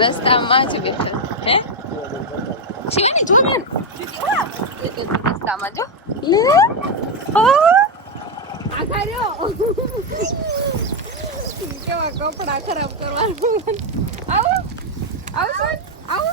રસ્તામાં જ બેઠો હે છે ને જો ને રસ્તામાં જો લે આ ખાયો કેવા કપડા ખરાબ કરવાનું આવો આવો આવો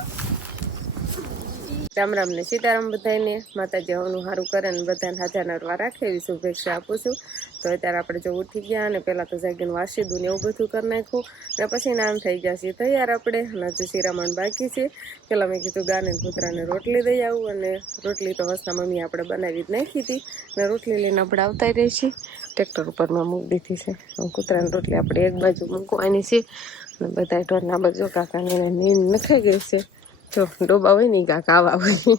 રામ રામ ને સીતારામ બધાને માતાજી હવનું સારું કરે ને બધાને હાજર નરવા રાખે એવી શુભેચ્છા આપું છું. તો અત્યારે આપણે જો ઉઠી ગયા અને પહેલાં તો જાગીને વાસીદું ને એવું બધું કરી નાખ્યું ને પછી નામ થઈ ગયા છે તૈયાર આપણે અને હજુ શિરામણ બાકી છે. પહેલાં મેં કીધું ગાને કૂતરાને રોટલી દઈ આવું અને રોટલી તો વસતા મમ્મી આપણે બનાવી જ નાખી હતી ને રોટલી લઈને આપણે આવતા રહી છીએ. ટ્રેક્ટર ઉપર મેં મૂકી દીધી છે કૂતરાની રોટલી આપણે એક બાજુ મૂકવાની છે અને બધા ઢોરના બાજુ કાકાને નીંદ નખાઈ ગઈ છે. જો ડોબા હોય ને કાંક આવા હોય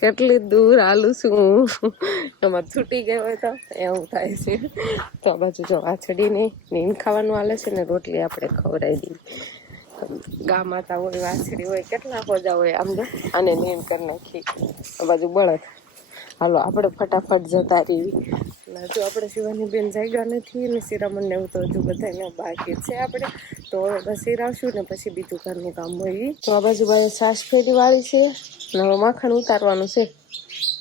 કેટલી દૂર હાલું છું તમારે છૂટી ગયો હોય તો એવું થાય છે. તો આ બાજુ જો વાછડીને નીંદ ખાવાનું હાલે છે ને રોટલી આપણે ખવડાવી દઈએ. ગા માતા હોય વાછડી હોય કેટલા ખોજા હોય આમ જો અને નીંદ કરી નાખી. આ બાજુ બળદ હાલો આપણે ફટાફટ જતા રહીએ. હજુ આપણે શિવાની બેન જાગ્યા નથી ને શિરામણને એવું તો હજુ બધાને બાકી છે આપણે તો બસ શિરાવશું ને પછી બીજું ઘરનું કામ હોય. તો આ બાજુ ભાઈ છાશ ફેરી વાળી છે ને હવે માખણ ઉતારવાનું છે.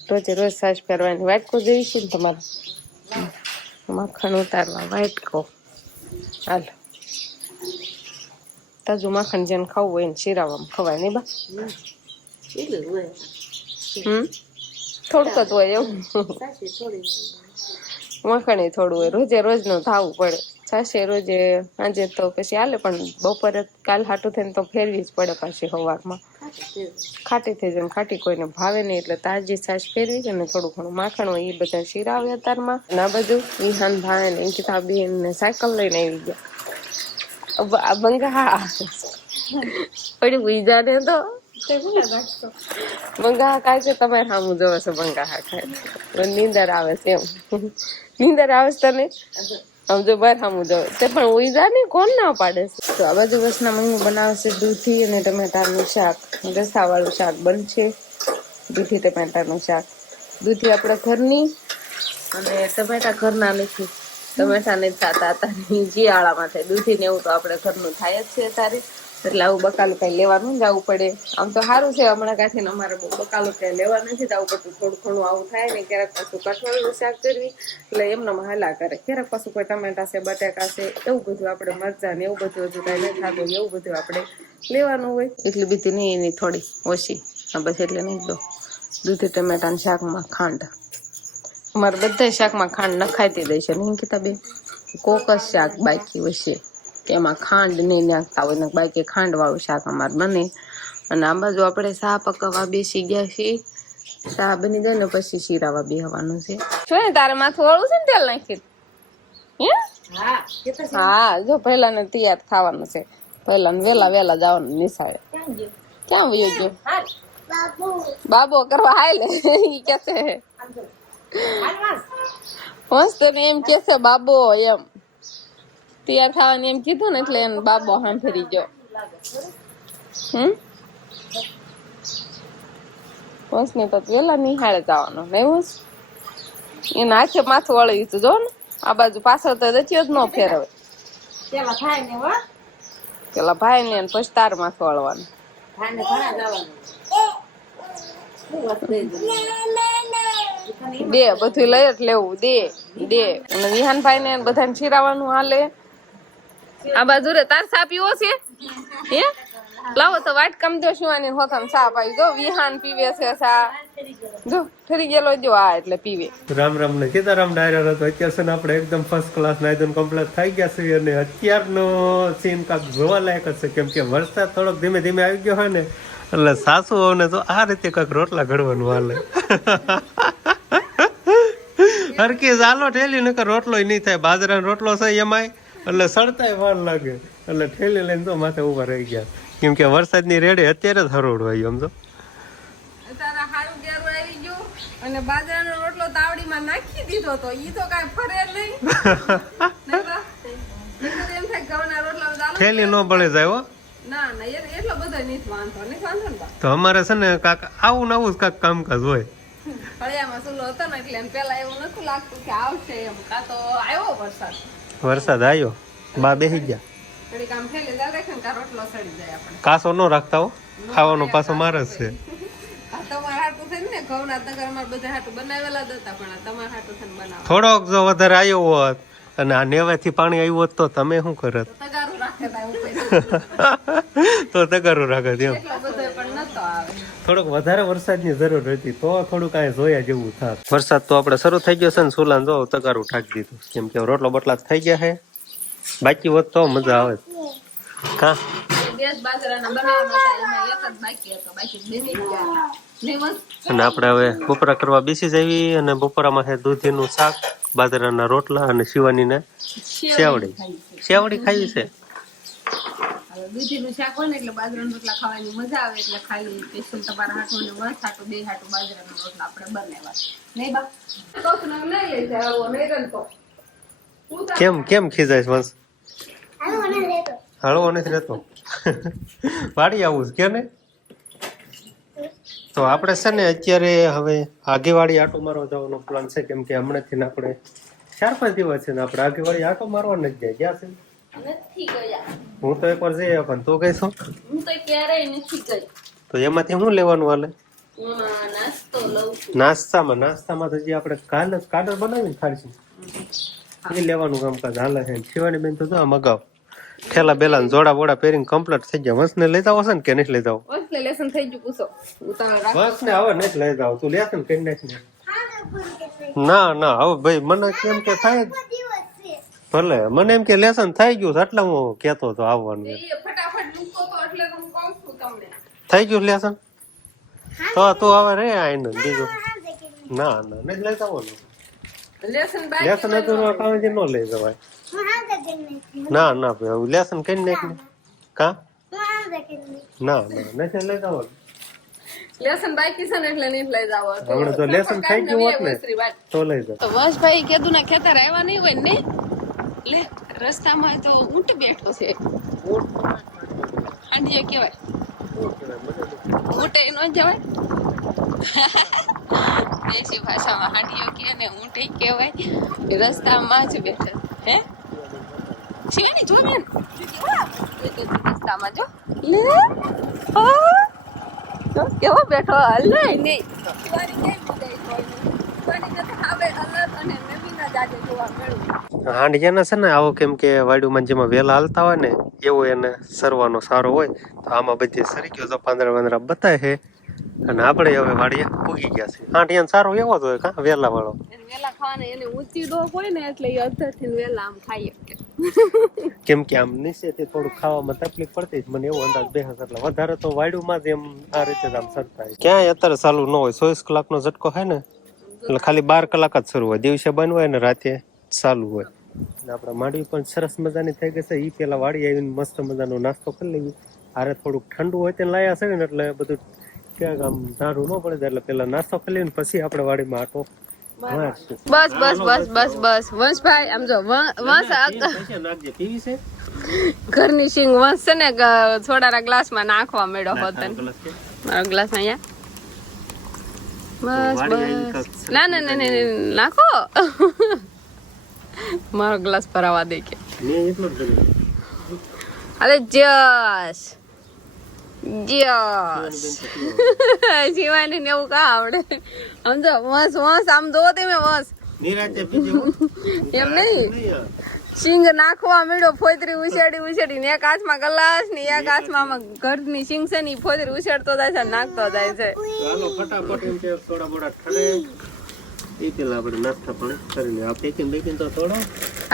રોજે રોજ છાશ ફેરવાની વાટકો જઈશું ને તમારે માખણ ઉતારવા વાટકો હાલ તાજું માખણ જેને ખાવું હોય ને શિરાવામાં ખવાય નહીં બા થોડુંક જ હોય એવું માખણ થોડું હોય રોજે રોજ નું થાવું પડે. સાસે રોજે સાંજે તો પછી હાલે પણ બપોરે કાલ હાટું થઈને તો ફેરવી જ પડે પાછી સવારમાં ખાટી થઈ જાય ખાટી કોઈને ભાવે નહીં એટલે તાજી છાશ ફેરવી છે ને થોડું ઘણું માખણ હોય એ બધા શિરાવે અતારમાં ના બધું વિહાન ભાવે ને અંકિતા બેન ને સાયકલ લઈને આવી ગયા બંગા પડી ઉઈજા ને તો બંગા ખાય છે તમારે સામું જોવે છે બંગા ખાય નીંદર આવે છે એમ નીંદર આવે છે તને આમ જો બાર સામું જોવે તે પણ ઉઈજા ને કોણ ના પાડે છે. તો આ બાજુ બસના મમ્મી બનાવે છે દૂધી અને ટમેટાનું શાક રસાવાળું શાક બનશે. દૂધી ટમેટાનું શાક દૂધી આપણે ઘરની અને ટમેટા ઘરના નથી ટમેટા નહીં થતા હતા જીયાળામાં થાય દૂધી ને એવું તો આપણે ઘરનું થાય જ છે અત્યારે એટલે આવું બકાલું કઈ લેવાનું જવું પડે. આમ તો સારું છે હમણાં કાંઠી ને અમારે બહુ બકાલું કઈ લેવા નથી જવું પડતું થોડું ઘણું આવું થાય ને ક્યારેક પાછું કઠોળનું શાક કરવી એટલે એમને હાલા કરે ક્યારેક પાછું કોઈ ટમેટા છે બટાકા છે એવું બધું આપણે મરચાં ને એવું બધું હજુ કઈ નહીં થતું એવું બધું આપણે લેવાનું હોય એટલી બીજી નહીં એની થોડી ઓછી બસ એટલે નહીં દો. દૂધી ટમેટાના શાકમાં ખાંડ અમારે બધા શાકમાં ખાંડ નખાતી દે છે નહીં કીધા બે કોક જ શાક બાકી હોય છે કે એમાં ખાંડ નહીં નાખતા હોય ને બાકી ખાંડ વાળું શાક અમારે બને. અને આ બાજુ આપણે શાહ પકાવવા બેસી ગયા છીએ. શાહ બની જાય ને પછી શીરાવા બેહવાનું છે. શું ને તારે માથું વાળું છે ને તેલ નાખી હા જો પહેલા ને તૈયાર થવાનું છે પહેલા ને વેલા જવાનું નિશાળે ક્યાં વયો ગયો બાબો કરવા હાલે ઈ કે છે મસ્ત ને એમ કે છે બાબો એમ તૈયાર થવાની એમ કીધું ને એટલે એને બાબો સાંભળી ગયો. વંશ ને તો વેલા નિહાળે જવાનું નહીં વંશ એને હાથે માથું વળી તું જો ને આ બાજુ પાછળ તો દચ્યો જ ન ફેરવે પેલા ભાઈ ને પછી તાર માથું વળવાનું દે બધું લઈ જ લેવું દે અને વિહાનભાઈ ને બધાને શીરાવાનું હાલે. આ બાજુ રે તાર સા પીવો છે હે લાવો તો વાટ કમ દો શિવાની હોથન સા પાઈ જો વિહાન પીવે છે સા જો ફરી ગયેલો જો આ એટલે પીવે. રામ રામ ને સીતારામ ડાયરો હતો અત્યાર સુધી આપણે એકદમ ફર્સ્ટ ક્લાસ નાઈધન કમ્પ્લીટ થઈ ગયા છે અને અત્યારનો સીન કાંક જોવા લાયક છે કેમ કે વરસાદ થોડોક ધીમે ધીમે આવી ગયો હોય ને એટલે સાસુઓને તો આ રીતે કાંક રોટલા ઘડવાનું હાલે હરકી ચાલો ઠેલી નકર રોટલો નહીં થાય બાજરાનો રોટલો છે એમાંય એટલે સડતાય વાર લાગે એટલે ઠેલી લઈને તો માથે ઉભા રહી ગયા કેમ કે વરસાદની રેડે અત્યારે જ હરોડ હોય એમ તો અને બાજરાનો રોટલો તાવડીમાં નાખી દીધો તો ઈ તો કાઈ ફરે નહીં એમ થાય ઘઉંના રોટલા ઠેલી નો બળે જાય હો ના એટલો બધો નહીં વાંધો ને તો અમારે છે ને કાક આવું ને આવું જ કાક કામકાજ હોય ફળિયામાં સુલો હતો ને એટલે પેલા એવું નતું લાગતું કે આવશે એમ કા તો આવ્યો વરસાદ આવ્યો બા બેસી ગયા થોડી કામ થેલી દાળ રાખે ને કા રોટલો સડી જાય આપણે. કાસો ન રાખતા હો, ખાવાનો પાછો મારે જ છે. આ તમારા હાટું થઈને ને ઘઉંના તગર અમારે બધા હાટું બનાવેલા જ હતા, પણ આ તમારા હાટું થઈને બનાવો. થોડોક જો વધારે આવ્યો હોત અને આ નેવાથી પાણી આવ્યું હોત તો તમે શું કરત? તગારું રાખે તા ઉપર. તો તગારું રાખત એમ. એટલો બધો પણ નતો આવે. થોડોક વધારે વરસાદની જરૂર હતી તો થોડુંક આ જોયા જેવું થાત. વરસાદ તો આપણે શરૂ થઈ ગયો છે ને સુલાન જો તગારું ઠાકી દીધું, કેમ કે રોટલો બટલા થઈ ગયા છે. બાકી હોત તો મજા આવે. હા બેસ બાજરાના બનાવવાના હતા, એમાં એક જ બાકી હતો, બાકી બેસી ગયા હતા. નહીં બસ. અને આપણે હવે બપોરા કરવા બેસી જઈએ અને બપોરામાં છે દૂધીનું શાક, બાજરાના રોટલા અને શિવાનીને સેવડી. સેવડી ખાવી છે. હવે દૂધીનું શાક હોય ને એટલે બાજરાના રોટલા ખાવાની મજા આવે, એટલે ખાલી સ્પેશિયલ તમારા હાટું ને વસ હાટું બે હાટું બાજરાના રોટલા આપણે બનાવ્યા. નહીં બા કોકને નહીં લઈ જાય આવો નહીં રણતો. કેમ ખીજાય વંશ? હળવો નથી રહેતો. વાડી આવું છે કે ને? તો આપણે છે ને અત્યારે હવે આગેવાડી આટો મારવા જવાનો પ્લાન છે, કેમ કે હમણાંથી ને આપણે 4-5 દિવસ છે ને આપણે આગેવાડી આટો મારવા નથી ગયા છે. નથી ગયા. હું તો એકવાર જઈ પણ તું ગઈ છો? હું તો ક્યારેય નથી ગઈ. તો એમાંથી શું લેવાનું હાલે? નાસ્તો લઉં છું. નાસ્તામાં તો જે આપણે કાદર બનાવીને ખાડીશું એ લેવાનું કામકાજ હાલે છે. શિવાની બેન તો જો મગાવ ઠેલા બેલા જોડા બોડા પહેરીને કમ્પ્લીટ થઈ ગયા. વંશ ને લઈ જાવ છે ને કે નહીં લઈ જાવ? વંશને લેસન થઈ ગયું, પૂછો. વંશ ને હવે નથી લઈ જાવ, તું લેસન કરી નાખ ને. ના હવે ભાઈ મને કેમ કે થાય જ ભલે, મને એમ કે લેસન થઈ ગયું છે એટલે હું કેતો હતો આવવાનું. ફટાફટ મૂકો તો એટલે હું કહું છું તમને. થઈ ગયું લેસન તો તું હવે રે આઈને બીજું. ના નથી લઈ જવાનું. લેસન હતું કામથી ન લઈ જવાય. ના ભાઈ લેસન કરી નાખ ને. કા ના નથી લઈ જવાનું. લેસન બાકી છે ને એટલે નહીં લઈ જાવ. હમણાં તો લેસન થઈ ગયું હોત ને તો લઈ જાવ. તો વંશભાઈ કીધું ને ખેતર આવ્યા નહીં હોય ને, લે રસ્તામાં તો ઊંટ બેઠો છે. હાંડીએ કેવાય ઊંટે ન જવાય. દેશી ભાષામાં હાંડીઓ કે ને ઊંટે કહેવાય. રસ્તામાં જ બેઠો હે છે ને, જો બેન રસ્તામાં જો લે તો કેવો બેઠો હલે નહીં. હાંડિયાના છે ને આવો, કેમ કે વાડીમાં જેમાં વેલા હાલતા હોય ને એવો એને સરવાનો સારો હોય. તો આમાં બધી સરી ગયો તો 15 બતાય છે અને આપણે હવે વાડીએ પૂગી ગયા છે. હાંડિયાનો સારો એવો જ હોય કા વેલા વાળો. વેલા ખાવાને એને ઊંચી ડોક હોય ને એટલે એ અધરથી વેલા આમ ખાઈ શકે. કેમ કે આમ નીચેથી થોડું ખાવામાં તકલીફ પડતી મને એવો અંદાજ બેસે, એટલે વધારે તો વાડીમાં જ એમ આ રીતે આમ સરતા હોય. ક્યાંય અત્યારે ચાલુ ન હોય. 24 કલાકનો ઝટકો હોય ને એટલે ખાલી 12 કલાક જ શરૂ હોય. દિવસે બંધ હોય ને રાતે ચાલુ હોય. આપડે માંડવી પણ સરસ મજાની થઈ ગઈ છે. ઈ પેલા વાડી આવીને મસ્ત મજાનો નાસ્તો કરી લેવી. આરે થોડુંક ઠંડુ હોય તે લાયા છે ને એટલે બધું ક્યાંક આમ ધારું ન પડે, એટલે પેલા નાસ્તો કરી લઈને પછી આપણે વાડીમાં આટો. બસ વંશભાઈ આમ જો નાખજે. પીવી છે ઘરની સિંગ વંશ છે ને થોડાના ગ્લાસમાં નાખવા મેળો હોત. મારો ગ્લાસ અહીંયા બસ ના નાખો. મારો ગ્લાસ ભરાવા દે કે અરે જસ શિવાની ને એવું કા આવડે. સમજો વંશ આમ જોવો તમે વંશ એમ નહીં સિંગ નાખવા મળ્યો. ફોતરી ઉછેડી ને એક હાથમાં ગ્લાસ ને એક હાથમાં આમાં ઘરની સિંગ છે ને ફોતરી ઉછેડતો જાય છે નાખતો જાય છે. ફટાફટ એમ કે થોડા બોડા ઠરે એ પેલા આપણે નાસ્તા પણ કરી લે. આ પેકિંગ તો થોડો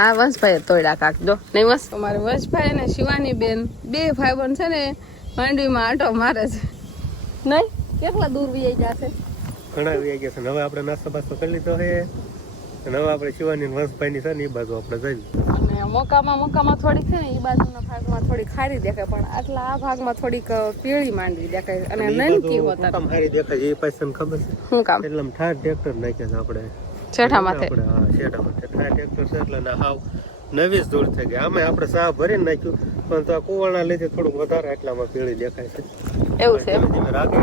આ વંશભાઈ તોડ્યા કાક જો નહીં વંશ. અમારે વંશભાઈ અને શિવાની બેન બે ભાઈ બહેન છે ને માંડવીમાં આટો મારે છે. નહીં કેટલા દૂર વી જશે? ઘણા વી ગયા છે. હવે આપણે નાસ્તો બાસ્તો કરી લીધો છે અને હવે આપણે શિવાની વંશભાઈની છે ને એ બાજુ આપણે જઈએ. અને મોકામાં થોડીક છે ને એ બાજુના ભાગમાં થોડી ખારી દેખાય, પણ આટલા આ ભાગમાં થોડીક પીળી માંડવી દેખાય અને નનકી હોતા. કામ ખારી દેખાય એ પૈસા ખબર છે શું કામ? એટલે આમ ઠાર ટ્રેક્ટર નાખ્યા છે આપણે છેઠા માથે. હા છેઠા માથે ઠાર ટ્રેક્ટર છે એટલે ના હાવ નવીસ દૂર થઈ ગયા. આમે આપણે સાહ ભરીને નાખ્યું પણ તો આ કુવાળના લીધે થોડુંક વધારે એટલામાં પીળી દેખાય છે. એવું છે રાગે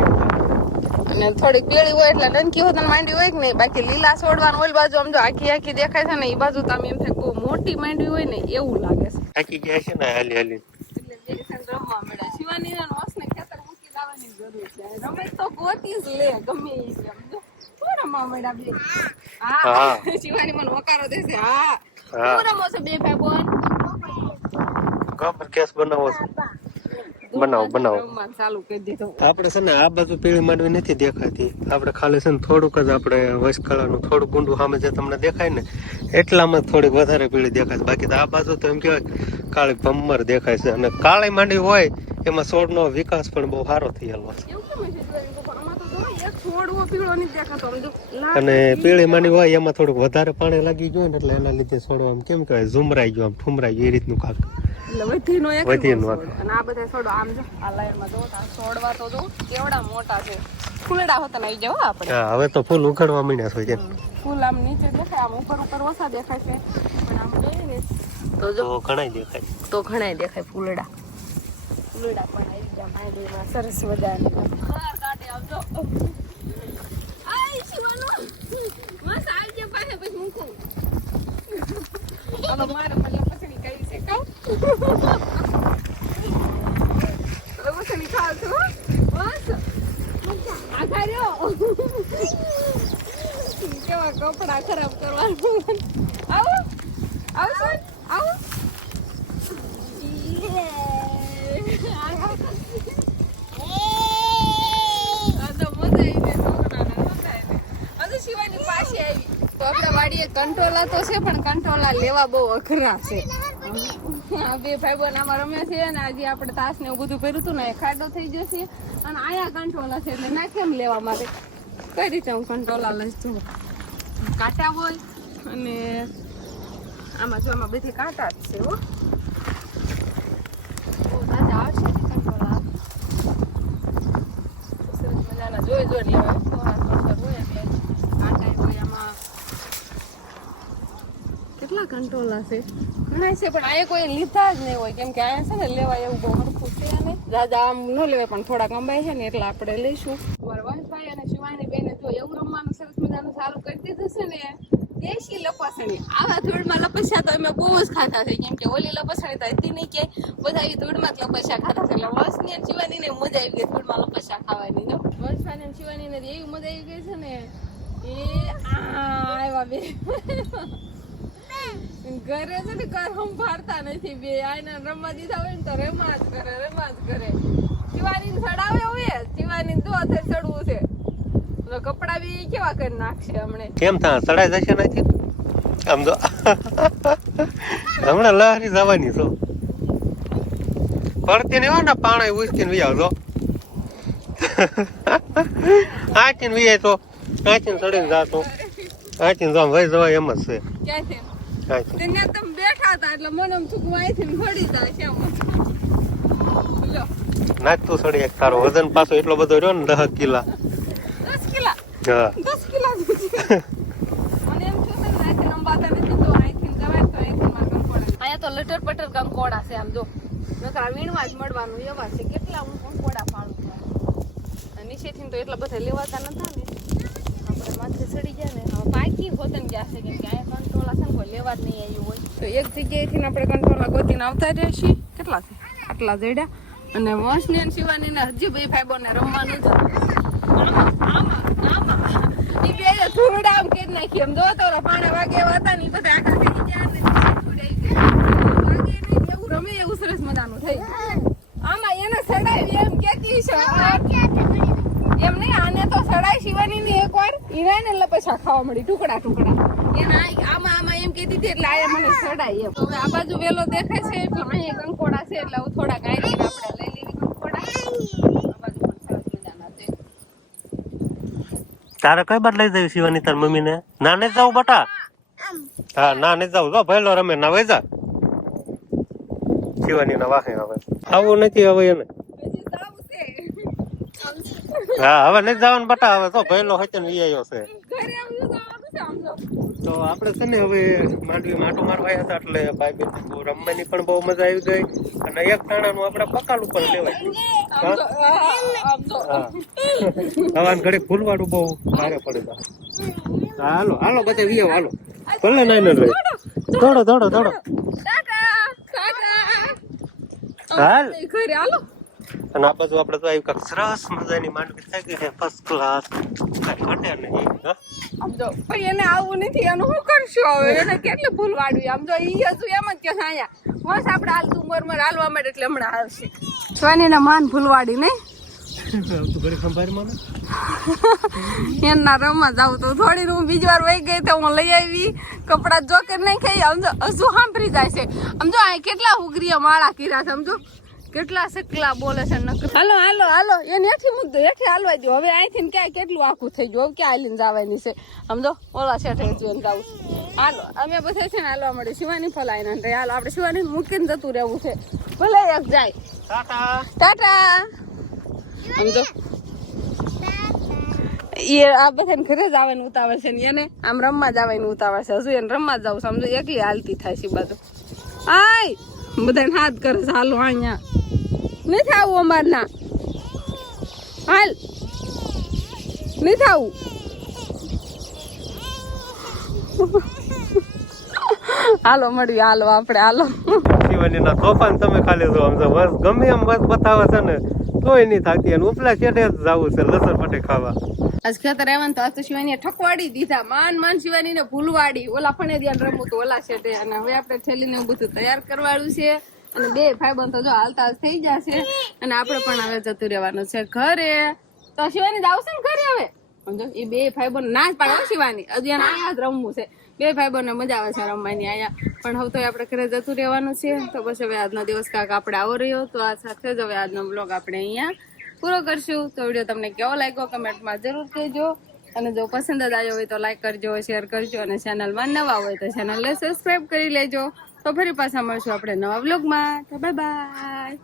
અને થોડીક પીળી હોય એટલે નનકી હોતા માંડવી હોય કે નહીં. બાકી લીલા છોડવાનું ઓલી બાજુ આમ જો આખી દેખાય છે ને એ બાજુ તમે એમ થાય મોટી માંડવી હોય ને એવું લાગે છે. થાકી ગયા છે ને હાલી હાલી. એટલે બે જણ રમવા મળ્યા. શિવાની ને વસને ખેતર મૂકી લાવવાની જરૂર છે. રમેશ તો ગોતી જ લે ગમે એ છે. સમજો શું રમવા મળ્યા બે? હા શિવાની મને વકારો દેશે. હા શું રમો છો બે ભાઈ બોન? ખબર કેસ બનાવો છો? બનાવો રમવાનું ચાલુ કરી દીધું. આપણે છે ને આ બાજુ પીળી માંડવી નથી દેખાતી. આપણે ખાલી છે ને થોડુંક જ આપણે વસકાળાનું થોડું ગુંડું સામે જે તમને દેખાય ને એટલામાં થોડીક વધારે પીળી દેખાય છે. બાકી તો આ બાજુ તો એમ કહેવાય કાળી ભમ્મર દેખાય છે. અને કાળી માંડવી હોય એમાં છોડનો વિકાસ પણ બહુ સારો થયેલો છે. એવું કેમ છે? આમાં તો જો એક છોડવો પીળો નથી દેખાતો. આમ જો અને પીળી માંડવી હોય એમાં થોડુંક વધારે પાણી લાગી ગયું ને એટલે એના લીધે છોડો આમ કેમ કહેવાય ઝુમરાઈ ગયો, આમ ઠુમરાઈ ગયો એ રીતનું કાક. એટલે વધીનો એક વધીનો છોડ. અને આ બધા છોડો આમ જો આ લાઈનમાં જો આ છોડવા તો જો કેવડા મોટા છે. ફૂલડા હોતા આવી જાવ આપણે. હા હવે તો ફૂલ ઉખડવા માંડ્યા છે. ફૂલ આમ નીચે દેખાય, આમ ઉપર ઓછા દેખાય છે. પણ આમ જોઈએ ને તો જો ઘણા દેખાય. તો ઘણા દેખાય ફૂલડા પણ આવી ગયા માંડવીમાં સરસ મજાની. બહાર કાઢે આવજો. આય શિવાનો મસ્ત આવી ગયા પાસે પછી મૂકું. હવે મારે મને પછડી કરી છે કાઉ. પછડી ખાવ છો બસ આખા રહ્યો. કેવા કપડા ખરાબ કરવાનું. આવો આવો આવો. કંટોલા તો છે પણ કંટોલા લેવા બહુ અઘરા છે. આ બે ભાઈ બોન આમાં રમે છે ને આજે આપણે તાસ ને એવું બધું કર્યું હતું ને ખાડો થઈ જશે. અને આયા કંટોલા છે એટલે ના કેમ લેવા માટે કઈ રીતે હું કંટોલા લઈશ? જો કાંટા હોય અને આમાં જો આમાં બધી કાંટા જ છે. હો આવશે ને કંટોલા સરસ મજાના જોઈ લેવા. હોય એટલે કાંટા હોય આમાં. કેટલા કંટોલા છે ઘણા છે પણ આ કોઈ લીધા જ નહીં હોય કેમ કે આ છે ને લેવાય એવું બહુ હરખું છે ને દાદા આમ ન લેવાય પણ થોડા કંબાઈ છે ને એટલે આપણે લઈશું. અમારા વંશભાઈ અને શિવાની બેને જો એવું રમવાનું સરસ મજાનું સારું કરી દીધું છે ને દેશી લપસણી. આવા ધૂળમાં લપસ્યા તો અમે બહુ જ ખાતા છે કેમ કે ઓલી લપસણી તો હતી નહીં કે બધા એ ધૂળમાં જ લપસ્યા ખાતા છે. એટલે વંશની અને શિવાની ને મજા આવી ગઈ ધૂળમાં લપસ્યા ખાવાની. જો વંશભાઈ અને શિવાની ને એવી મજા આવી ગઈ છે ને એ આવ્યા બે ઘરે છે ને ઘર સંભાળતા નથી બે. આને રમવા દીધા હોય ને તો રમા જ કરે. શિવાની ચડાવે હોય શિવાની તો અત્યારે ચડવું છે તો કપડા બી કેવા કરી નાખશે હમણે. કેમ થા ચડાઈ જશે નથી આમ તો હમણાં લહેરી જવાની છો પડતી ને હોય ને પાણી ઉચકીને વી આવજો. આચીને વી તો આચીને ચડીને જાતો આચીને જામ વહી જવાય એમ જ છે. ક્યાંથી તમે બેઠા હતા એટલે મને થૂકવા અહીંથી ફળી જાય છે. નાખ તું સડી એક તારો વજન પાછો એટલો બધો રહ્યો ને 10 કિલા. 10 કિલા? હા 10 કિલા મને એમ થયું ને અહીંથી લંબાતા નથી તો અહીંથી જવાય તો અહીંથી મારે કંકોડા. અહીંયા તો લટર પટર કંકોડા છે. આમ જો નકરા વીણવા જ મળવાનું એવા છે. કેટલા હું કંકોડા પાડું છું. નીચેથી તો એટલા બધા લેવાતા નતા ને આપણે માથે ચડી ગયા ને હવે પાકી હોતન ગયા છે કેમ કે અહીંયા કંટ્રોલા છે ને કોઈ લેવા જ નહીં આવ્યું હોય. તો એક જગ્યાએથી આપણે કંટ્રોલા ગોતીને આવતા રહ્યા છીએ. કેટલા છે? આટલા જડ્યા. અને વંશની અને શિવાની ને હજી બે ભાઈ બોને રમવાનું છે. એ બે થોડા આમ કરી નાખી એમ જો તો પાણી વાગે એવા હતા ને બધા આખા થઈ ગયા ને વાગે નહીં એવું રમે એવું સરસ મજાનું થઈ. આમાં એને સડાવી એમ કેતી છે એમ નહીં. આને તો સડાઈ શિવાની ને એક વાર ઈરાને લપસા ખાવા મળી ટુકડા એના આમાં એમ કીધી હતી એટલે આ મને સડાઈ એમ. હવે આ બાજુ વેલો દેખાય છે એટલે અહીંયા કંકોડા છે એટલે થોડા કાઢીને આપણે લઈ લેવી કંકોડા. આ બાજુ પણ સરસ મજાના છે. તારે કઈ બાર લઈ જવી શિવાની તાર મમ્મી ને? ના ને જાવ બટા. હા ના ને જાવ જો ભઈલો રમે ના વઈ જા. શિવાની ના વાહે હવે આવું નથી હવે એને. હા હવે નથી જવાનું બટા. હવે તો ભઈલો હચન વી આવ્યો છે. તો આપણે છે ને હવે માંડવીમાં આટો મારવા આવ્યા હતા એટલે ભાઈ બેન રમવાની પણ બહુ મજા આવી ગઈ. અને એક ટાણાનું આપણે પકાલું પણ લેવાય. હવાન ઘડી ફૂલવાડું બહુ ભારે પડે. હાલો હાલો બધા વીએ હાલો ભલે નાઈ ન રહી. દોડો દોડો દોડો. હાલ ઘરે હાલો. અને આ બાજુ આપણે તો આવી કાંઈક સરસ મજાની માંડવી થઈ ગઈ છે ફર્સ્ટ ક્લાસ, કાંઈ ઘટે નહીં. હા આમ જો પણ એને આવું નથી, એનું શું કરશું હવે? એને કેટલું ભૂલ વાળવી. આમ જો ઈ હજુ એમ જ કે અહીંયા બસ આપણે હાલતું ઉંમરમાં હાલવા માંડે એટલે હમણાં આવશે. સ્વાનીના માન ભૂલવાડી નહીં તું ઘડી ખંભારી મને એના રમવા જાવ તો થોડી હું બીજી વાર વહી ગઈ તો હું લઈ આવી કપડા જો કે નહીં ખાઈ. આમ જો હજુ સાંભળી જાય છે. આમ જો આ કેટલા ઉગરીયા માળા કર્યા છે. સમજો કેટલા સકલા બોલે છે. હાલો હાલો હાલો એને હેઠી મૂક દો, હેઠી હાલવા દો. હવે અહીંથી ક્યાં કેટલું આખું થઈ ગયું. હવે ક્યાં હાલીને જવાની છે. સમજો ઓલા શેઠે જીવન જાવું. હાલો અમે બધા છે ને હાલવા મળે. શિવાની ફલાઈ ને હાલો આપણે શિવાની મૂકીને જતું રહેવું છે. ભલે એક જાય. ટાટા ટાટા. સમજો એ આ બધાને ઘરે જ આવવાનું ઉતાવળ છે ને એને આમ રમવા જવાનું ઉતાવળ છે. હજુ એને રમવા જાવ. સમજો એકલી હાલતી થાય છે બધું. આય બધાને હાથ કરે છે. હાલો અહીંયા નથી આવું અમાર ના. હાલ નથી આવું. હાલો મળ્યું. હાલો આપણે હાલો. શિવાનીના તોફાન તમે ખાલી જો આમ બસ ગમે એમ બસ બતાવે છે ને તોય નહીં થાકી. અને ઉપલા છેડે જ જવું છે લસણ પટે ખાવા. આજ ખેતર આવ્યા તો આજ તો શિવાની ઠકવાડી દીધા. માન શિવાની ને ભૂલવાડી. ઓલા ફણે ધ્યાન રમવું તો ઓલા છે અને હવે આપણે થેલી ને બધું તૈયાર કરવાળું છે. અને બે ભાઈબંધ તો જો હાલતા થઈ જશે અને આપણે પણ હવે જતું રહેવાનું છે ઘરે. તો શિવાની આવશે ને ઘરે હવે. સમજો એ બે ભાઈબંધ ના જ પાડે શિવાની. હજી એને અહીંયા જ રમવું છે. બે ભાઈબંધ ને મજા આવે છે રમવાની અહીંયા. પણ હવે તો આપણે ઘરે જતું રહેવાનું છે. તો બસ હવે આજનો દિવસ કાંક આપણે આવો રહ્યો. તો આ સાથે જ હવે આજનો બ્લોગ આપણે અહીંયા પૂરો કરશું. તો વિડીયો તમને કેવો લાગ્યો કમેન્ટમાં જરૂર કહેજો. અને જો પસંદ જ આવ્યો હોય તો લાઈક કરજો, શેર કરજો અને ચેનલમાં નવા હોય તો ચેનલને સબસ્ક્રાઈબ કરી લેજો. તો ફરી પાછા મળશું આપણે નવા વ્લોગમાં. તો બાય બાય.